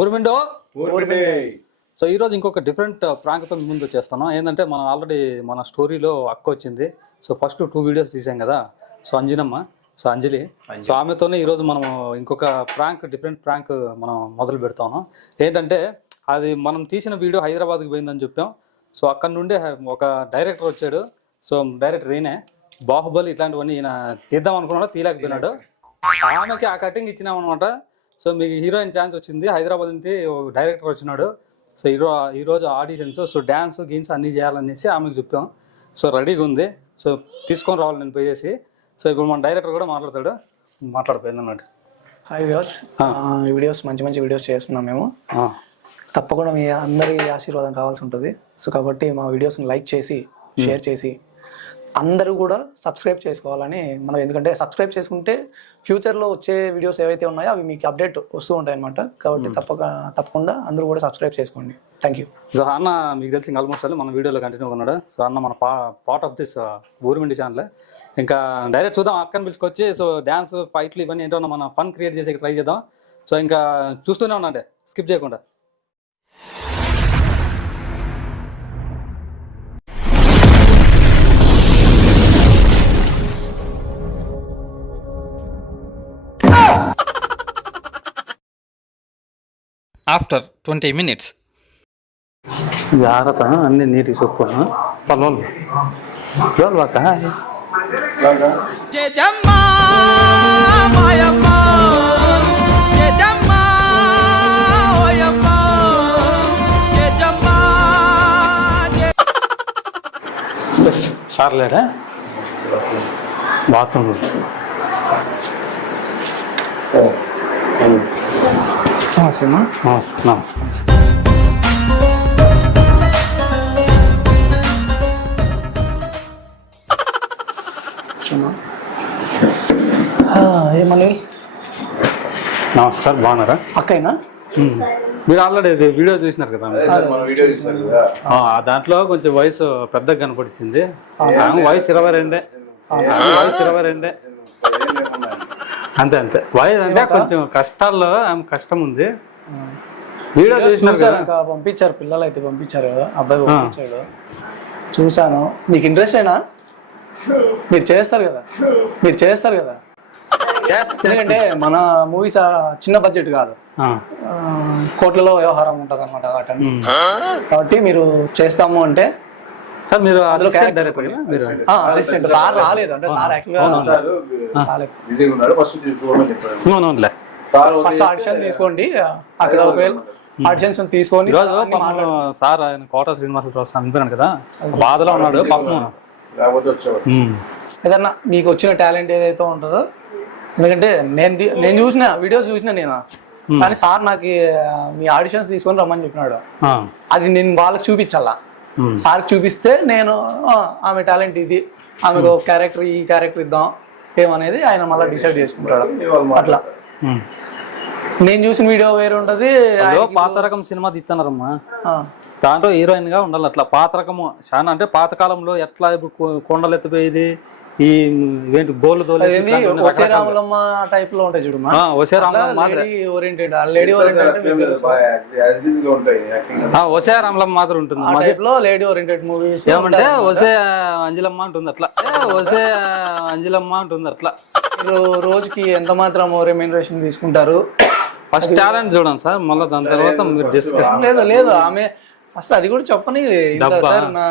ఊర్మిండో? So ఈ రోజు ఇంకొక డిఫరెంట్ ప్రాంక్తో మీ ముందు చేస్తాను ఏంటంటే మనం ఆల్రెడీ మన స్టోరీలో అక్క వచ్చింది. సో ఫస్ట్ టూ వీడియోస్ తీసాం కదా. So Anjanamma so Anjali. So ఆమెతోనే ఈరోజు మనం ఇంకొక ప్రాంక్ డిఫరెంట్ ప్రాంక్ మనం మొదలు పెడతాను. ఏంటంటే అది మనం తీసిన వీడియో హైదరాబాద్కి పోయిందని చెప్పాం. సో అక్కడ నుండి ఒక డైరెక్టర్ వచ్చాడు. సో డైరెక్టర్ ఈయనే. బాహుబలి ఇట్లాంటివన్నీ ఈయన తీద్దాం అనుకున్నాడు తీయలేకపోయినాడు. ఆమెకి ఆ కటింగ్ ఇచ్చినాం అనమాట సో మీకు హీరోయిన్ ఛాన్స్ వచ్చింది. హైదరాబాద్ నుంచి డైరెక్టర్ వచ్చినాడు. సో ఈరో ఈరోజు ఆడిషన్స్ సో డ్యాన్స్ గీన్స్ అన్నీ చేయాలనేసి ఆమెకు చెప్పాం సో రెడీగా ఉంది. సో తీసుకొని రావాలి నేను పోయేసి. సో ఇప్పుడు మన డైరెక్టర్ కూడా మాట్లాడతాడు. మాట్లాడిపోయింది అన్నట్టు హాయ్ వ్యూవర్స్. వీడియోస్ మంచి మంచి వీడియోస్ చేస్తున్నాం మేము. తప్పకుండా మీ అందరి ఆశీర్వాదం కావాల్సి ఉంటుంది. సో కాబట్టి మా వీడియోస్ని లైక్ చేసి షేర్ చేసి అందరూ కూడా సబ్స్క్రైబ్ చేసుకోవాలని మనం ఎందుకంటే సబ్స్క్రైబ్ చేసుకుంటే ఫ్యూచర్లో వచ్చే వీడియోస్ ఏవైతే ఉన్నాయో అవి మీకు అప్డేట్ వస్తూ ఉంటాయి అనమాట కాబట్టి తప్పక తప్పకుండా అందరూ కూడా సబ్స్క్రైబ్ చేసుకోండి. థ్యాంక్ యూ సో అన్న మీకు తెలిసి ఆల్మోస్ట్ మన వీడియోలో కంటిన్యూ ఉన్నాడు. సో అన్న మన పా part of this Oorimindi channel ఇంకా డైరెక్ట్ చూద్దాం అక్కని పిలుచుకొచ్చి సో డ్యాన్స్ ఫైట్లు ఇవన్నీ ఏంటో మనం ఫన్ క్రియేట్ చేసి ట్రై చేద్దాం. సో ఇంకా చూస్తూనే ఉన్నాంటే స్కిప్ చేయకుండా. బాక Jejamma, mayamma, jejamma, oyamma, jejamma, je- bus sir లేడా బాత్రూమ్ సినిమా సినిమా ఏమని నమస్తే సార్ బాగున్నారా? అక్కయినా. మీరు ఆల్రెడీ వీడియో చూసినారు కదా మన? వీడియో ఇస్తారు కదా. ఆ, దాంట్లో కొంచెం వయసు పెద్దగా కనపడిచింది వయసు ఇరవై రెండే. వయసు ఇరవై రెండే. అంతే అంతే. వయసు అంటే కొంచెం కష్టాల్లో ఆమె కష్టం ఉంది వీడియో చూసినారు కదా. చూసాను పంపించారు. పిల్లలు అయితే పంపించారు కదా. అబ్బాయి పంపించాడు చూసాను మీకు ఇంట్రెస్ట్ అయినా మీరు చేస్తారు కదా. మీరు చేస్తారు కదా. ఎందుకంటే మన మూవీస్ చిన్న బడ్జెట్ కాదు. కోట్లలో వ్యవహారం ఉంటుంది అనమాట. కాబట్టి మీరు చేస్తాము అంటే సార్ మీరు అసిస్టెంట్ సార్ రాలేదు. అంటే సార్ యాక్చువల్గా రాలేదు. ఫస్ట్ ఆడిషన్ తీసుకోండి. అక్కడ ఒకవేళ ఆడిషన్స్ తీసుకొని సార్ ఆయన కోట శ్రీనివాసరావు సార్ చనిపోయాడు కదా? బాధలో ఉన్నాడు పాపం. ఏదన్నా మీకు వచ్చిన టాలెంట్ ఏదైతే ఉంటుందో ఎందుకంటే నేను నేను చూసిన వీడియోస్ చూసిన నేను. కానీ సార్ నాకు మీ ఆడిషన్స్ తీసుకొని రమ్మని చెప్పినాడు. ఆ, అది నేను వాళ్ళకి చూపించాలా. సార్కి చూపిస్తే నేను ఆ, ఆమె టాలెంట్ ఇది ఆమెకు క్యారెక్టర్ ఈ క్యారెక్టర్ ఇద్దాం ఏమనేది ఆయన మళ్ళీ డిసైడ్ చేసుకుంటాడు. అట్లా. నేను చూసిన వీడియో వేరే ఉంటది ఏదో పాత రకం సినిమా తీస్తున్నారమ్మా దాంట్లో హీరోయిన్గా ఉండాలి అట్లా. పాత రకము చాలా అంటే పాత కాలంలో ఎట్లా కొండలు ఎత్తిపోయేది? ఈ ఏంటి రకరకాలు. రాములమ్మ టైప్లో ఉంటాయి చూడమ్మా ఒసే రామలమ్మ ఓరియంటెడ్ లేడీ ఓరియంటెడ్ ఒసే మాదిరి ఉంటుంది. ఆ టైప్లో లేడీ ఓరియంటెడ్ మూవీస్ ఏమంటే ఒసే అంజలమ్మ ఉంటుంది అట్లా. ఏ, ఒసే అంజలమ్మ ఉంటుంది అట్లా. మీరు రోజుకి ఎంత మాత్రం రెమ్యూనరేషన్ తీసుకుంటారు? ఫస్ట్ టాలెంట్ చూడండి సార్ మళ్ళీ దాని తర్వాత మీరు డిస్కస్ లేదు లేదు ఆమె ఫస్ట్ అది కూడా చెప్పని. సార్ నా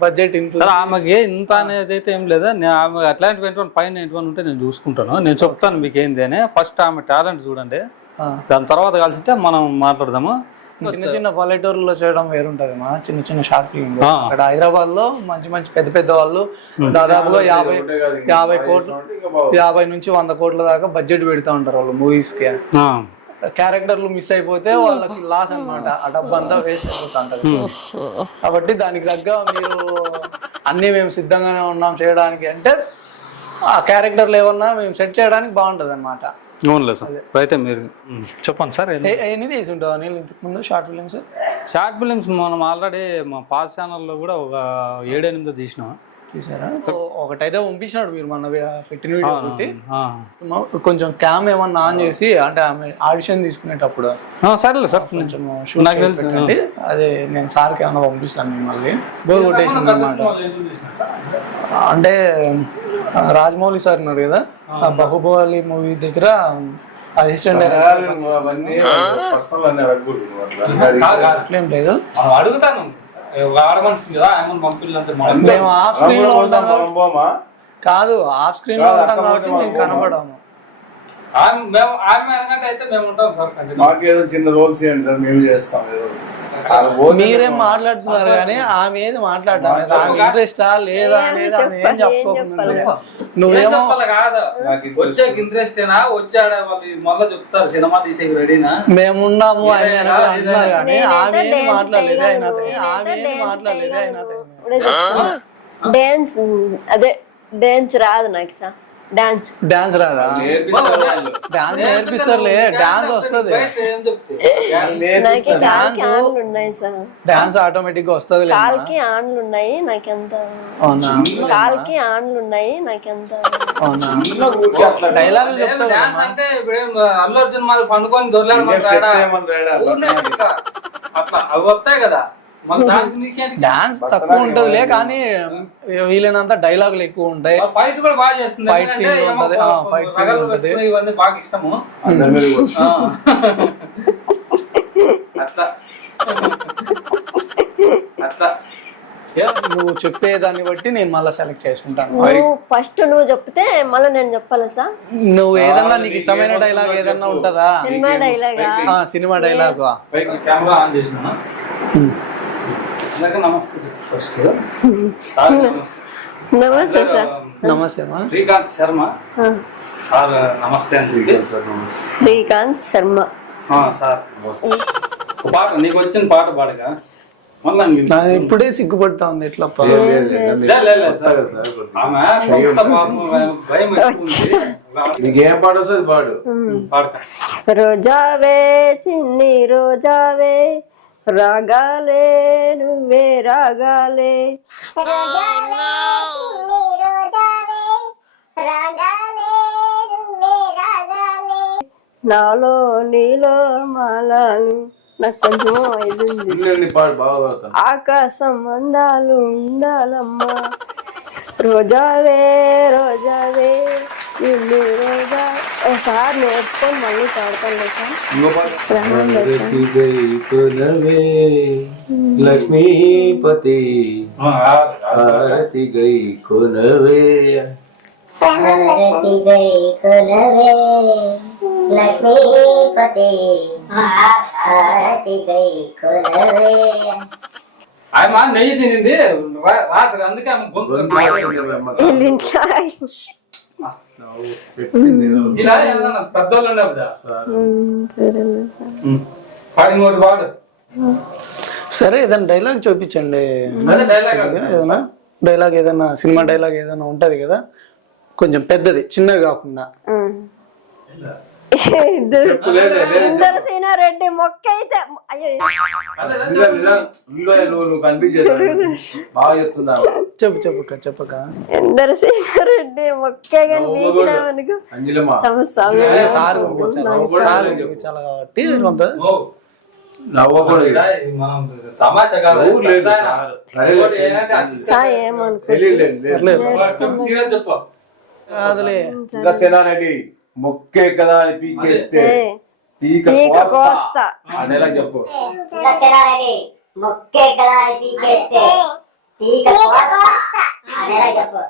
బడ్జెట్ ఇంత. సార్ ఆమెకి ఇంత అనేది అయితే ఏం లేదా? నేను ఆమె అట్లాంటివి ఏంటో పైన ఏంటో ఉంటే నేను చూసుకుంటాను. నేను చెప్తాను మీకు ఏంది అని. ఫస్ట్ ఆమె టాలెంట్ చూడండి. ఆ. దాని తర్వాత కలిసితే మనం మాట్లాడదాము. చిన్న చిన్న పల్లెటూరులో చేయడం వేరుంటది మా చిన్న చిన్న షార్ట్ ఫిల్మ్. అక్కడ హైదరాబాద్లో మంచి మంచి పెద్ద పెద్ద వాళ్ళు దాదాపుగా యాభై యాభై కోట్లు యాభై నుంచి వంద కోట్ల దాకా బడ్జెట్ పెడతా ఉంటారు వాళ్ళు మూవీస్కి. ఆ, క్యారెక్టర్లు మిస్ అయిపోతే వాళ్ళకి లాస్ అన్నమాట. ఆ డబ్బు అంతా వేస్ట్ అయిపోతా ఉంటది. కాబట్టి దానికి తగ్గ మీరు అన్ని మేము సిద్ధంగానే ఉన్నాం చేయడానికి. అంటే ఆ క్యారెక్టర్లు ఏమన్నా మేము సెట్ చేయడానికి బాగుంటది అనమాట అయితే మీరు చెప్పండి సార్. ఏంది? ఎన్ని తీసి ఉంటుంది అనిల్ ఇంతకు ముందు? షార్ట్ ఫిలిమ్స్ షార్ట్ ఫిలిమ్స్ మనం ఆల్రెడీ మా పాస్ ఛానల్లో కూడా ఒక ఏడెనిమిది తీసినాం. తీసారా? ఒకటైతే పంపించినాడు మీరు మన పెట్టిన వీడియో ఒకటి. కొంచెం క్యామ్ ఏమన్నా ఆన్ చేసి అంటే ఆమె ఆడిషన్ తీసుకునేటప్పుడు. ఆ, సరేలే సార్. కొంచెం తెలుసు. పెట్టండి. అదే నేను సార్కి ఏమైనా పంపిస్తాను మిమ్మల్ని. బోర్ కొట్టేసింది అనమాట అంటే రాజమౌళి సార్ ఉన్నారు కదా. ఆ. బాహుబలి మూవీ దగ్గర అసిస్టెంట్ డైరెక్టర్ అట్లా. లేదు. అడుగుతాను. ఆడమనిషి కదా ఆయన పంపిల్లంటే మేము ఆఫ్ స్క్రీన్లో ఉంటాం కాబట్టి- రంబోమా కాదు ఆఫ్ స్క్రీన్లో ఉంటాం కాబట్టి మేము కనపడము మేము ఆమె అనకంటే అయితే మేము ఉంటాం సార్ కంటిన్యూ. మాకేదో చిన్న రోల్స్ ఇవ్వండి సార్ మేము చేస్తాం ఏదో. మీరేం మాట్లాడుతున్నారు కానీ ఆమె ఏది మాట్లాడడం లేదు. ఆమె ఇంట్రెస్టా లేదా అనేది ఆమె ఏం చెప్పుకోకుండా నువ్వేమో చెప్పాలి కాదు. నాకు interest వచ్చే ఇంట్రెస్ట్ ఏనా వచ్చాడా? వాళ్ళు మళ్ళీ చెప్తారు. సినిమా తీసే రెడీనా? మేమున్నాము ఆయన అంటున్నారు కానీ ఆమె ఏది మాట్లాడలేదు. అయినా చేయగలను. ఆమె ఏది మాట్లాడలేదు. చెప్తున్నా. డాన్స్ అదే డాన్స్ రాదు నాకు సార్. డాన్స్ డాన్స్ రాదా. డాన్స్ నేర్పిస్తారులే. డాన్స్ వస్తుంది. డాన్స్ ఆటోమేటిక్గా వస్తుంది కాల్కి ఆన్లు ఉన్నాయి నాకెంత? అవునా? కాల్కి ఆన్లు ఉన్నాయి నాకెంత? అవునా? ఇప్పుడు ఏం అల్లు అర్జున్ మరి పండుకొని దొరలేడు? అట్లా అవి వస్తాయి కదా. డాన్స్ తక్కువ ఉంటదిలే కానీ వీలైనంత డైలాగులు ఎక్కువ ఉంటాయి. ఫైట్ కూడా బాగా చేస్తుంది. ఉంటది. ఉంటది. ఇవన్నీ బాగా ఇష్టము. అట్లా. అట్లా. ఏ, నువ్వు చెప్పేదాన్ని బట్టి నేను మళ్ళీ సెలెక్ట్ చేసుకుంటాను. నువ్వు ఫస్ట్ నువ్వు చెప్తే మళ్ళీ నేను చెప్పాలా సార్? నువ్వు ఏదన్నా నీకు ఇష్టమైన డైలాగ్ ఏదన్నా ఉంటుందా? సినిమా డైలాగా ఆ, సినిమా డైలాగ్ కెమెరా ఆన్ నమస్తే ఫస్ట్ సార్ నమస్తే. సార్. శ్రీకాంత్ శర్మ. సార్ నమస్తే శ్రీకాంత్ శర్మ. సార్. పాట నీకు వచ్చిన పాట పాడగా. ఇప్పుడే సిగ్గుపడతా ఉంది ఎట్లా. నీకేం పాట వస్తుంది? పాడు. రోజావే చిన్ని రోజావే రాగాలే నువ్వే రాగాలే. నాలో నీలో మాలాలు నాకు కొంచెం ఇది ఆకాశం అందాలు ఉందాలమ్మా రోజావే రోజావే ఇల్లు రోజా ఒకసారి నేర్చుకొని మళ్ళీ పాడతాను సార్ ప్రమాణం లక్ష్మీపతి ఆ, ఆ, హారతి గై కొనవే భారతి గై కులవే లక్ష్మీపతి భారతి గై కులవే ఆమె నెయ్యి తినింది. రాత్రి అందుకే ఆమె గొంతు ఇలా పెద్దోళ్ళు సార్. పాడి ఏదైనా డైలాగ్ చూపించండి. ఏదైనా డైలాగ్ ఏదైనా సినిమా డైలాగ్ ఏదైనా ఉంటది కదా? కొంచెం పెద్దది చిన్నది కాకుండా. ఇద్దరు సీనారెడ్డి మొక్క అయితే చెప్పు. చెప్పక. చెప్పక ఎందరు సీనారెడ్డి మొక్కే కానీ వీకినామనుకో సార్ సార్ కాబట్టి ఏమనుకో సేనారెడ్డి మొక్కే కదా అని పీకేస్తే పీక కోస్తా. చెప్పు. మొక్కే కదా అని పీకేస్తే పీక కోస్తా. అనేలా చెప్పు.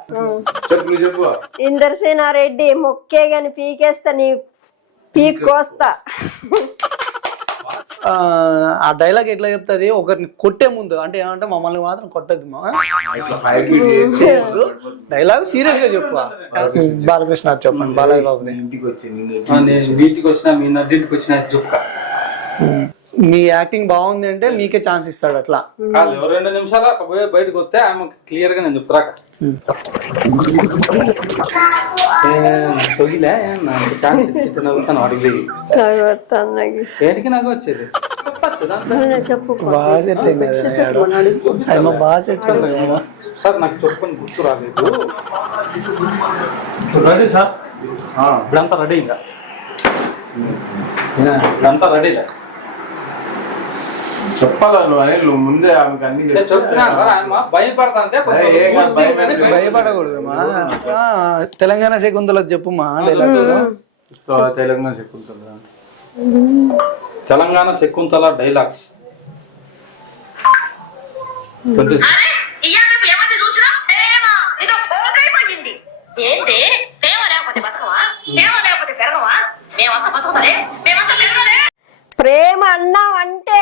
చెప్పు నువ్వు చెప్పు. ఇందరు సీనారెడ్డి మొక్కే గాని పీకేస్తా నీ పీక్ కోస్తా. ఆ, ఆ డైలాగ్ ఎట్లా చెప్తుంది? ఒకరిని కొట్టే ముందు. అంటే ఏమంటే మమ్మల్ని మాత్రం కొట్టద్దు మా. డైలాగ్ సీరియస్గా చెప్పు. బాలకృష్ణ చెప్పండి. బాలయ్య నేను ఇంటికి వచ్చి వీటికి వచ్చిన మీ నడ్డింటికి వచ్చిన చుక్క మీ యాక్టింగ్ బాగుంది అంటే మీకే ఛాన్స్ ఇస్తాడు అట్లా. కాదు ఎవరు రెండు నిమిషాలు అక్కడ పోయి బయటకు వస్తే ఆమె క్లియర్గా నేను సొగిలే ఛాన్స్ ఇచ్చి నవ్వుతాను అడిగి నాకు వచ్చేది చెప్పు. బాగా సార్ నాకు చెప్పుకొని గుర్తు రాలేదు. Ready sir? ఇప్పుడంతా రెడీ ఇంకా. ఇప్పుడంతా రెడీ చెప్పాలా నువ్వు అని నువ్వు ముందే ఆమెకు అన్ని. భయపడకూడదు తెలంగాణ శకుంతల చెప్పుమా? తెలంగాణ చెప్పుకుంటుందా తెలంగాణ శకుంతల. డైలాగ్స్. ఏంటి ప్రేమ లేకపోతే బతకవా? ప్రేమ లేకపోతే పెరగవా మేమంతా బతుకుతలే మేమంతా పెరగలే ప్రేమ అన్నావు అంటే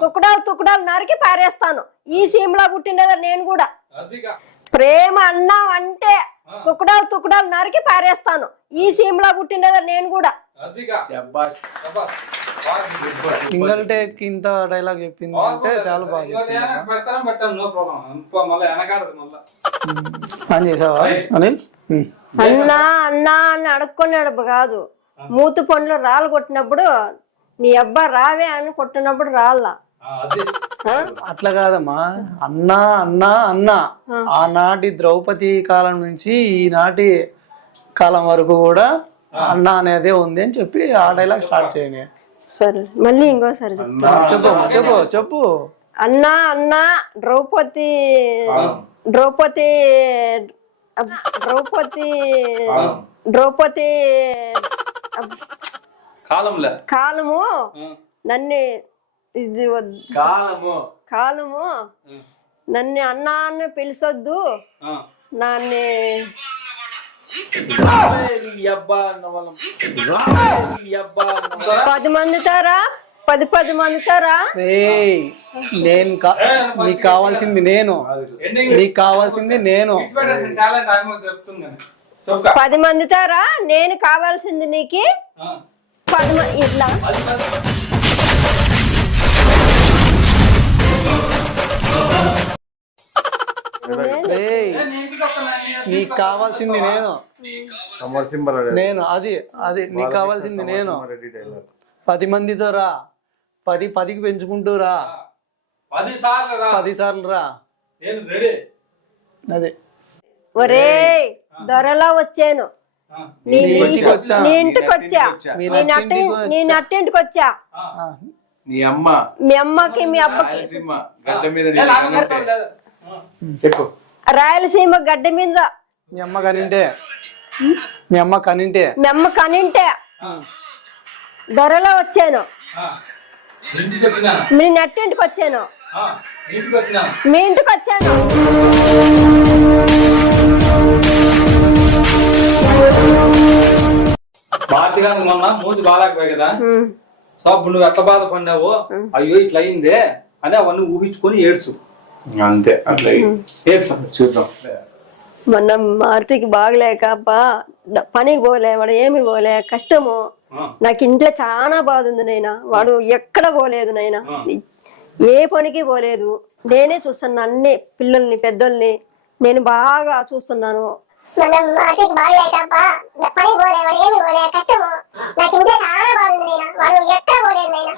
తుకుడాలు నరికి పారేస్తాను. ఈ సీమ్లో పుట్టినదా నేను కూడా. అదిగా. ప్రేమ అన్నావు అంటే తుకుడాలు తుకుడాలు నరికి పారేస్తాను. ఈ సీమ్లో పుట్టినదా నేను కూడా. సింగల్ టేక్ ఇంత డైలాగ్ చెప్పింది అంటే చాలా బాగా చేసావా అనిల్. అన్నా అన్నా అని అడుక్కున్నాడు కాదు. మూతి పండ్లు రాళ్ళు కొట్టినప్పుడు నీ అబ్బా రావే అని కొట్టినప్పుడు రాళ్ళ. అది. అట్లా కాదమ్మా. అన్నా అన్నా అన్నా. ఆనాటి ద్రౌపది కాలం నుంచి ఈనాటి కాలం వరకు కూడా అన్నా అనేదే ఉంది అని చెప్పి ఆ డైలాగ్ స్టార్ట్ చేయండి. సరే. మళ్ళీ ఇంకోసారి చెప్పు. చెప్పు చెప్పు. అన్నా అన్నా ద్రౌపది ద్రౌపది ద్రౌపది ద్రౌపది కాలము నన్ను ఇది వద్దు కాలము. కాలము. నన్ను అన్నా అని పిలిచొద్దు నన్ను అబ్బా అన్న వాళ్ళం. పది మందితారా? పది పది మందితారా? ఏయ్ నేను కా- నీకు కావాల్సింది నేను. నీకు కావాల్సింది నేను. పది మందితారా? నేను కావాల్సింది నీకు. పది మంది ఇట్లా. నీకు కావాల్సింది నేను. నేను అది అది నీకు కావాల్సింది నేను. పది మందితో రా. పది పదికి పెంచుకుంటూ రా. పది సార్లు రా. పది సార్లు రా. నేను రెడీ. అదే. ఒరే దొరలా వచ్చాను. నీ ఇంటికి వచ్చా. నీ నట్టింటికి నీ నట్టింటికి వచ్చా? ఆ, నీ అమ్మ. మీ అమ్మకి మీ అబ్బకి రాయలసీమ గడ్డ మీద నీ. చెప్పు. రాయలసీమ గడ్డ మీద. మీ అమ్మ కనింటే. మీ అమ్మ కనింటే. మీ అమ్మ కనింటే. దొరలో వచ్చాను. ఇంటికి వచ్చిన? మీ నట్టింటికి వచ్చాను. ఇంటికి వచ్చిన? మీ ఇంటికి వచ్చాను. బాధ్యగా మొన్న మూతి కదా? ఉమ్. సో అప్పుడు నువ్వు ఎట్లా బాధపడినావు అయ్యో ఇట్లా అయిందే అని అవన్నీ ఊహించుకొని ఏడ్సు. అంతే అట్లా ఏడ్సు చూద్దాం. మొన్న మారుతికి బాగలేక డ- పనికి పోలే వాడు ఏమి పోలే కష్టము. నాకు ఇంట్లో చాలా బాధ ఉంది నైనా. వాడు ఎక్కడ పోలేదు నైనా. ఏ పనికి పోలేదు. నేనే చూస్తున్నాను అన్ని పిల్లల్ని పెద్దల్ని. నేను బాగా చూస్తున్నాను. మనం మాటికి బాగలేకప్ప పని పోలే వాడు ఏమి పోలే కష్టము నాకు ఇంట్లో చాలా బాగుంది నేను వాడు ఎక్కడ పోలేదు నేను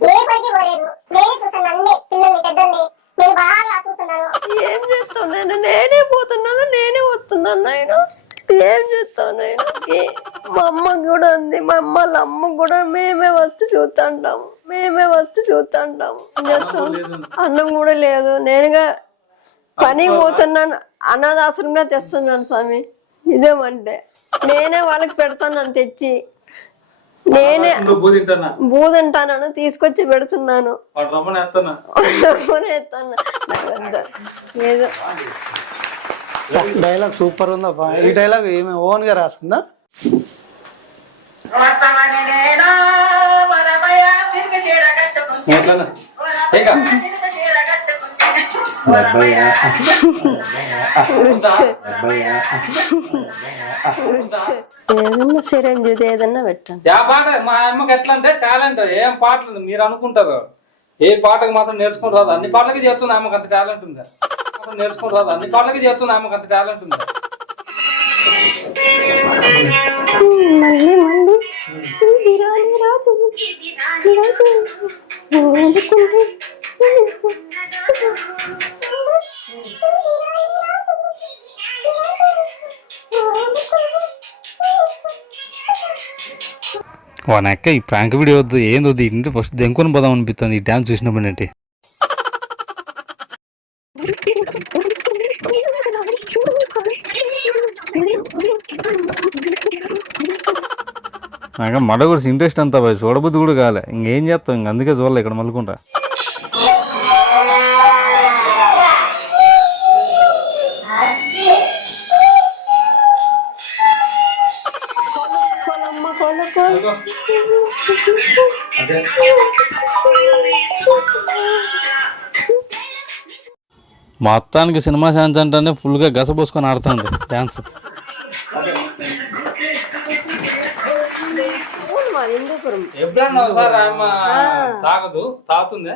ఏ పనికి పోలేదు నేనే చూసాను అన్ని పిల్లల్ని పెద్దల్ని నేను బాగా చూస్తున్నాను ఏం చేస్తాను నేను నేనే పోతున్నాను నేనే వస్తున్నాను నాయన ఏం చేస్తాను నేను ఏ- మా అమ్మ కూడా ఉంది మా అమ్మ వాళ్ళ అమ్మ కూడా మేమే వచ్చి చూస్తుంటాము మేమే వచ్చి చూస్తుంటాము? అన్నం కూడా లేదు. నేనుగా పని పోతున్నాను. అనాథాశ్రమంలో తెస్తున్నాను స్వామి. ఇదేమంటే నేనే వాళ్ళకి పెడతాను తెచ్చి నేనే నువ్వు బూ తింటున్నా బూదంటానని తీసుకొచ్చి పెడుతున్నాను. వాడు రమ్మని ఎత్తన్నా ఎత్తాను ఏదో డైలాగ్ సూపర్ ఉందప్పా ఈ డైలాగ్ ఏమి ఓన్గా రాసుకుందా నేను? వరమయ తిరిగి చీర ఏదన్నా ఏదన్నా పెట్టండి. యా పాట మా అమ్మకి ఎట్లా అంటే టాలెంట్. ఏం పాటలు మీరు అనుకుంటారు. ఏ పాటకు మాత్రం నేర్చుకుని రాదు. అన్ని పాటలకి చేస్తున్నా ఆమెకు అంత టాలెంట్ ఉందా? నేర్చుకుని రాదు. అన్ని పాటలకి చేస్తున్నా ఆమెకు అంత టాలెంట్ ఉందా? మళ్ళీ మళ్ళీ. వానక్క ఈ ప్రాంక్ వీడియో వద్దు ఏందో వద్దు ఇంటి ఫస్ట్ దెంకొని పోదాం అనిపిస్తుంది ఈ డ్యాన్స్ చూసినప్పుడు అంటే నాకు మడ కూడా ఇంట్రెస్ట్ అంతా పోయి చూడబుద్ధి కూడా కాలే. ఇంకేం చేస్తాం? ఇంక అందుకే చూడలే ఇక్కడ మలుకుంటా మొత్తానికి సినిమా ఛాన్స్ అంటేనే ఫుల్గా గసపోసుకొని ఆడుతుంది డ్యాన్స్ మా హిందూపురం ఎప్పుడన్నా ఒకసారి ఆమె తాగదు తాగుతుందే?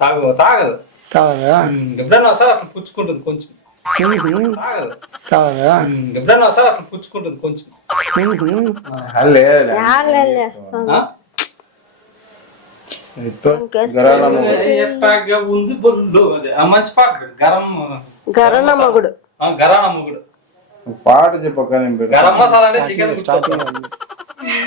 తాగదు తాగదు. తాగదా? ఎప్పుడన్నా ఒకసారి అట్లా పుచ్చుకుంటుంది కొంచెం. మ్మ్. తాగదు. తాగదా? ఎప్పుడన్నా ఒకసారి అట్లా పుచ్చుకుంటుంది కొంచెం. ఉంది బొల్లు? మంచి పాట గరం గరణ మగుడు. ఆ, గరాన ముగుడు. పాట చెప్పక. గరం మసాలా అంటే చికెన్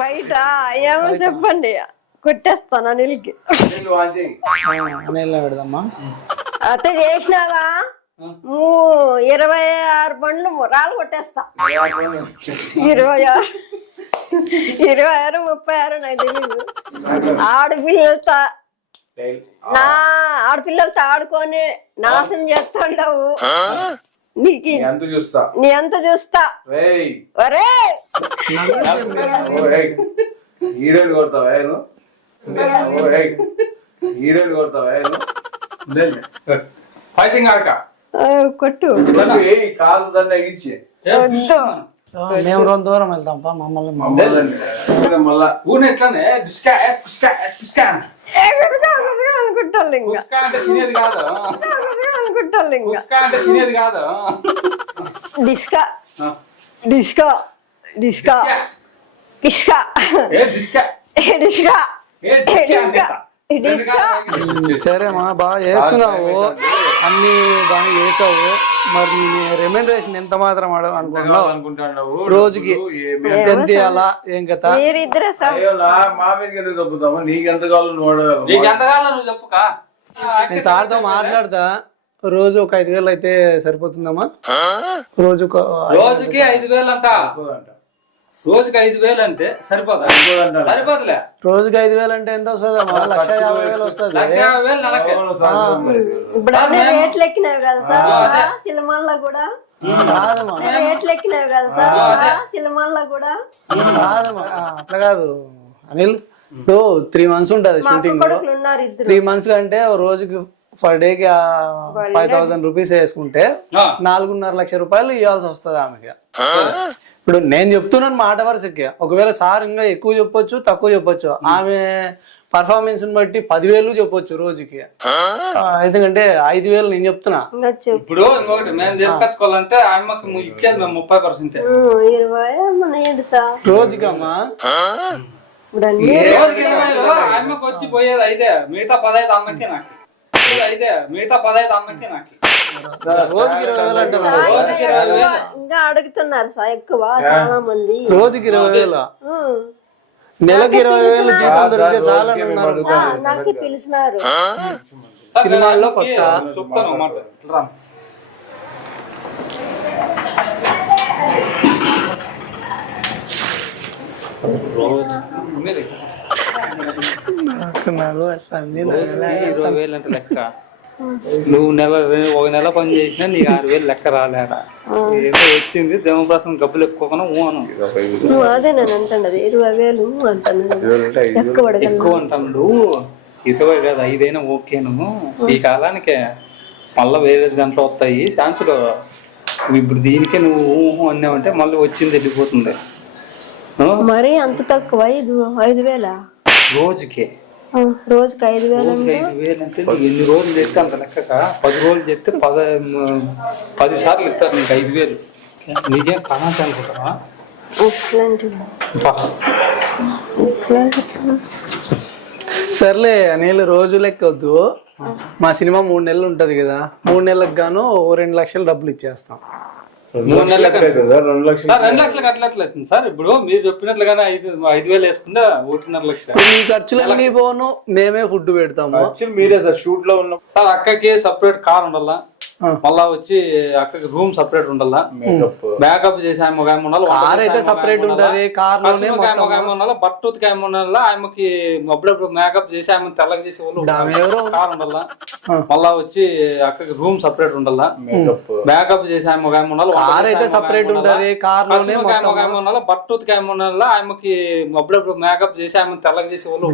బయట ఏమో చెప్పండి. కొట్టేస్తాను అనిల్కి. నీళ్ళు పెడదామా? అత్త చేసినావా? మూ ఇరవై ఆరు బండ్లు రాళ్ళు కొట్టేస్తా. ఇరవై ఆరు ఇరవై ఆరు. ముప్పై ఆరు నాకు తెలియదు ఆడపిల్లలతో నా ఆడపిల్లలతో ఆడుకొని నాశనం చేస్తాండవు నీకు ఎంత చూస్తా. నీ ఎంత చూస్తా. రేయ్. ఒరే. హీరోయిన్ కొడతావా. హీరోయిన్ కొడతావా? ఫైటింగ్ ఆడక. కొట్టు. కాలు దాన్ని ఎగించి మేము రెండు దూరం వెళ్తాం పా మమ్మల్ని మళ్ళా ఊరిని ఎట్లానే డిస్కా డిస్కా డిస్కా ఏ, గుసగా, గుసగా అనుకుంటాను ఇంకా. కుస్కా అంటే తినేది కాదు. గుసగా అనుకుంటాను ఇంకా. కుస్కా అంటే తినేది కాదు. డిస్కా. ఆ. డిస్కా. డిస్కా. కిష్కా ఏ డిస్కా? ఏ డిస్కా? ఏ డిస్కా అంటే ఏ డిస్కా? సరే మా బాగా చేస్తున్నావు అన్ని బాగా చేసావు మరి రెమ్యూనరేషన్ ఎంత మాత్రం అనుకుంటాడు రోజుకి ఎంత ఇవ్వాలా ఏం కథ? మీరిద్దరే సార్ అయ్యో నా మా మీదకి ఎందుకు తప్పుతాము నీకెంత కావాలి నువ్వు చెప్పుకా. నేను సార్తో మాట్లాడతా. రోజు ఒక ఐదు వేలు అయితే సరిపోతుందమ్మా? రోజు రోజుకి ఐదు వేలు. అంట రోజుకి ఐదు వేలు అంటే సరిపోదా? సరిపోదులే. రోజుకి ఐదు వేలు అంటే ఎంత లక్ష యాభై వేలు వస్తుంది. లక్ష యాభై వేలు నెలకి. ఇప్పుడు అన్ని రేట్లు ఎక్కినాయి కదా సార్ సినిమాల్లో కూడా? కాదమ్మా రేట్లు ఎక్కినాయి కదా సార్ సినిమాల్లో కూడా? కాదమ్మా ఆ, అట్లా కాదు. అనిల్ ఇప్పుడు త్రీ మంత్స్ ఉంటుంది షూటింగ్ త్రీ మంత్స్ కంటే రోజుకి పర్ డే కి ఫైవ్ థౌసండ్ రూపీస్ వేసుకుంటే. నాలుగున్నర లక్ష రూపాయలు ఇవ్వాల్సి వస్తుంది ఆమెకి. ఇప్పుడు నేను చెప్తున్నాను మాట వరుసకి. ఒకవేళ సార్ ఇంకా ఎక్కువ చెప్పొచ్చు తక్కువ చెప్పొచ్చు. ఆమె పర్ఫార్మెన్స్ బట్టి పదివేలు చెప్పొచ్చు రోజుకి. ఆ, ఎందుకంటే ఐదు వేలు నేను చెప్తున్నా. ఇప్పుడు ఇంకొకటి మేము తీసుకొచ్చుకోవాలంటే అమ్మకి ము- ఇచ్చేది మేము ముప్పై పర్సెంట్. సార్. రోజుకి అమ్మా వచ్చి పోయేది ఐదే. మిగతా పదహైదు అమ్మకి నాకు. ఐదే. మిగతా పదహైదు అమ్మకి నాకు. రోజుకి ఇరవై వేలు అంటే సార్ ఇంకా అడుగుతున్నారు సార్ ఎక్కువ చాలా మంది రోజుకి ఇరవై వేలు? ఉమ్. నెలకి ఇరవై వేలు జీతం దొరికితే చాలా అని ఉన్నారు. ఆ, నాకు పిలిచినారు సినిమాల్లో కొత్త. చెప్తాను మాట రా. నాకు వస్తుంది రోజుకి ఇరవై వేలు అంటే లెక్క. నువ్వు నెల ఒక నెల పని చేసినా నీకు ఆరు వేలు లెక్క రాలేరా? ఏదో వచ్చింది దేవప్రసం గబ్బులు ఎక్కువకుండా ఊ అను. నువ్వు అదే నేను అంటున్నది ఇరవై వేలు ఎక్కువ అంటాడు. ఇరవై కాదు ఐదైనా ఓకేను. ఈ కాలానికే మళ్ళీ వేరే దాంట్లో వస్తాయి. ఛాన్సులు ఇప్పుడు దీనికే నువ్వు ఊహు అన్నావంటే మళ్ళీ వచ్చింది వెళ్ళిపోతుంది? మరీ అంత తక్కువ ఐదు ఐదు వేల? రోజుకి. రోజుకి ఐదు వేలు రోజుకి ఐదు వేలు అంటే నీకు ఎన్ని రోజులు చెప్తే అంత లెక్కక? పది రోజులు చెప్తే పద పది సార్లు ఇస్తారు నీకు ఐదు వేలు. నీకేం కనాసి అనుకుంటావా? సర్లే నీళ్ళు రోజు లెక్క వద్దు. మా సినిమా మూడు నెలలు ఉంటది కదా. మూడు నెలలకు గాను ఓ రెండు లక్షలు డబ్బులు ఇచ్చేస్తాం. మూడు రెండు లక్షలు సార్ రెండు లక్షలకు అట్లా అట్లా అవుతుంది సార్. ఇప్పుడు మీరు చెప్పినట్లుగానే ఐదు ఐదు వేలు వేసుకుంటే ఒకటిన్నర లక్ష. ఇప్పుడు నీ ఖర్చులన్నీ పోను మేమే ఫుడ్ పెడతాము. యాక్చువల్ మీరే సార్ షూట్లో ఉన్న సార్ అక్కకి సపరేట్ కార్ ఉండాలా. మళ్ళా వచ్చి అక్కకి రూమ్ సపరేట్ ఉండాలా? మేకప్. బ్యాకప్ చేసి ఆమె ఒక ఆమె ఉండాలి? కార్ అయితే ఉండాలా, ఉంటది, కార్లోనే ఆమె ఒక. ఆమె ఉండాలా? ఆమె ఆమెకి అప్పుడప్పుడు మేకప్ చేసి ఆమె తెల్లగా చేసే వాళ్ళు కార్ ఉండాలా. మళ్ళా వచ్చి అక్కకి రూమ్ సపరేట్ ఉండాలా? మేకప్. బ్యాకప్ చేసి ఆమె ఒక ఆమె ఉండాలి? కార్ అయితే ఉండాలా, ఉంటది, కార్లోనే ఒక. ఆమె ఉండాలా? ఆమె ఆమెకి అప్పుడప్పుడు మేకప్ చేసి ఆమె తెల్లగా చేసే వాళ్ళు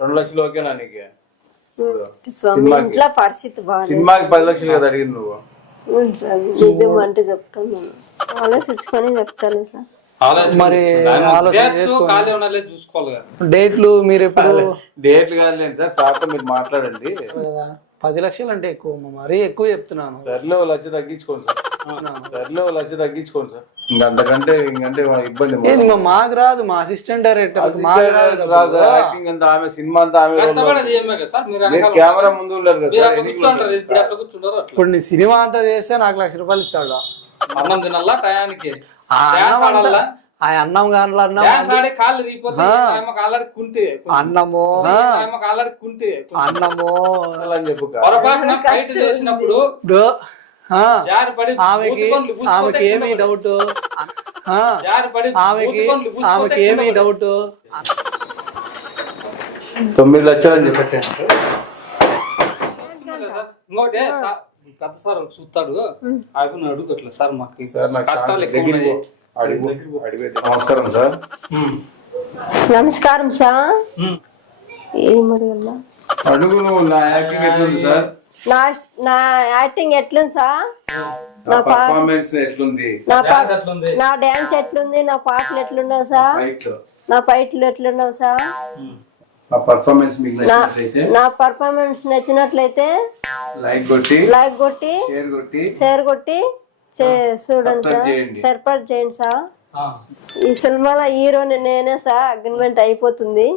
రెండు లక్షలు ఓకేనా నీకు. స్వామి సినిమాకి. ఇంట్లో పరిస్థితి సినిమాకి పది లక్షలు కదా అడిగింది నువ్వు. అవును సార్ నిజం అంటే చెప్తాను నేను. ఆలోచించుకొని చెప్తాను సార్. ఆలోచన మరి ఆలోచన చేసుకోండి. చూసుకోవాలి కదా. డేట్లు మీరు ఎప్పుడు డేట్లు కాదులేండి సార్ సార్తో మీరు మాట్లాడండి. కదా పది లక్షలు అంటే ఎక్కువ అమ్మ. మరీ ఎక్కువ చెప్తున్నాను. సర్లే ఓ లక్ష తగ్గించుకోండి సార్. సర్లే ఓ లక్ష తగ్గించుకోండి సార్. ఇంకా అంతకంటే ఇంకంటే మా ఇబ్బంది ఏంది మా మాకు రాదు మా అసిస్టెంట్ డైరెక్టర్ మాకు రాదు రాదు యాక్టింగ్ అంతా ఆమె సినిమా అంతా ఆమె role లో కష్టపడేది ఏమే కదా సార్? మీరు మీరు వెనకాల కెమెరా ముందు ఉండరు కదా మీరు సార్ అట్లా ఎన్నికలు కూర్చుంటారు ఉంటారు. ఇప్పుడు కూర్చుంటారు అట్లా. ఇప్పుడు నీ సినిమా అంతా చేస్తే నాకు లక్ష రూపాయలు ఇచ్చాడు అన్నం తినాలా టయానికి? ఆ అన్నం అంతా- ఆడాలా? ఆ అన్నం గానులు అన్నం ఆడి కాళ్ళు కుంటే. అన్నము. ఆమెకు ఆల్రెడీ కుంటే. అన్నము. అలా అని చెప్పు కా. పొరపాటున ఫైట్ చేసినప్పుడు. ఆమెకి ఆమెకి ఏమి డౌట్? ఆమెకి ఆమెకి ఏమి. డౌట్? తొమ్మిది లక్షలు అని చెప్పి ఇంకోటి సార్ చూస్తాడు. అవి అడుగు అట్లా సార్ మాకు కష్టాలు నమస్కారం సార్. నమస్కారం సార్. ఉమ్. ఏమడగల్లా అడుగు నువ్వు నా యాక్టింగ్ ఎట్లుంది సార్? నా నా యాక్టింగ్ ఎట్లుంది సార్? నా పర్ఫార్మెన్స్ ఎట్లుంది? నా పా- డాన్స్ ఎట్లుంది? నా డాన్స్ ఎట్లుంది? నా పాటలు ఎట్లున్నావు సార్? ఫైట్లో. నా ఫైట్లు ఎట్లున్నావు సార్. నా పర్ఫార్మెన్స్ మీకు నా నచ్చినట్లయితే నా పర్ఫార్మెన్స్ నచ్చినట్లయితే లైక్ కొట్టి లైక్ కొట్టి షేర్ కొట్టి షేర్ కొట్టి చే- చూడండి సార్. చేయండి. సర్పట్ చేయండి సార్. ఆ. ఈ సినిమాలో హీరోని నేనే సార్ అగ్రిమెంట్ అయిపోతుంది.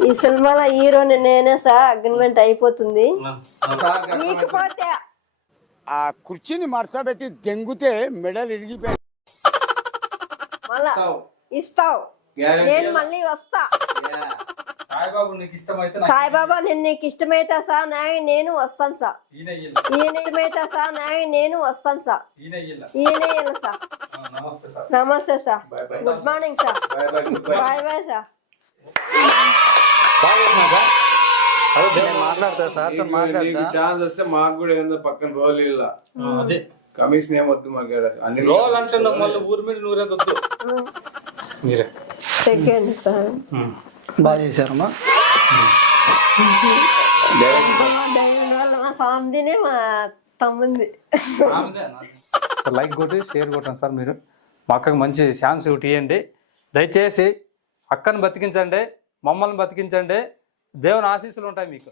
ఈ సినిమాలో హీరోని నేనే సార్ అగ్రిమెంట్ అయిపోతుంది. ఆ. ఆ. నీకపోతే. ఆ కుర్చీని మడతబెట్టి దెంగుతే మెడలు ఇరిగిపోయి మళ్ళా ఇస్తావు. నేను మళ్ళీ వస్తా. సాయిబాబు నేను నీకు ఇష్టమైతే సార్ నాయ నేను వస్తాను సార్ ఈయన ఇష్టమైతే సార్ నాయ నేను వస్తాను సార్ ఈయన సార్ నమస్తే sir. Good morning sir Bye. Bye, goodbye. Bye bye sir బాగా చేసినాక? అదే దేవుడు. నేను మాట్లాడతా సార్ ఛాన్స్ వస్తే మాకు కూడా ఏందో పక్కన రోల్ ఇలా అదే. కమిషన్ ఏమొద్దు మాకు ఈడ. అన్ని రోల్ మళ్ళీ ఊరి మీద నూరేదొద్దు మీరే. Second sir. బాగా చేశారమ్మా. స్వామిదినే మా తమ్ముంది. లైక్ కొట్టి షేర్ కొట్టండి సార్ మీరు. మా అక్కకి మంచి ఛాన్స్ ఇవ్వండి దయచేసి అక్కను బతికించండి. మమ్మల్ని బతికించండి. దేవుని ఆశీస్సులు ఉంటాయి మీకు.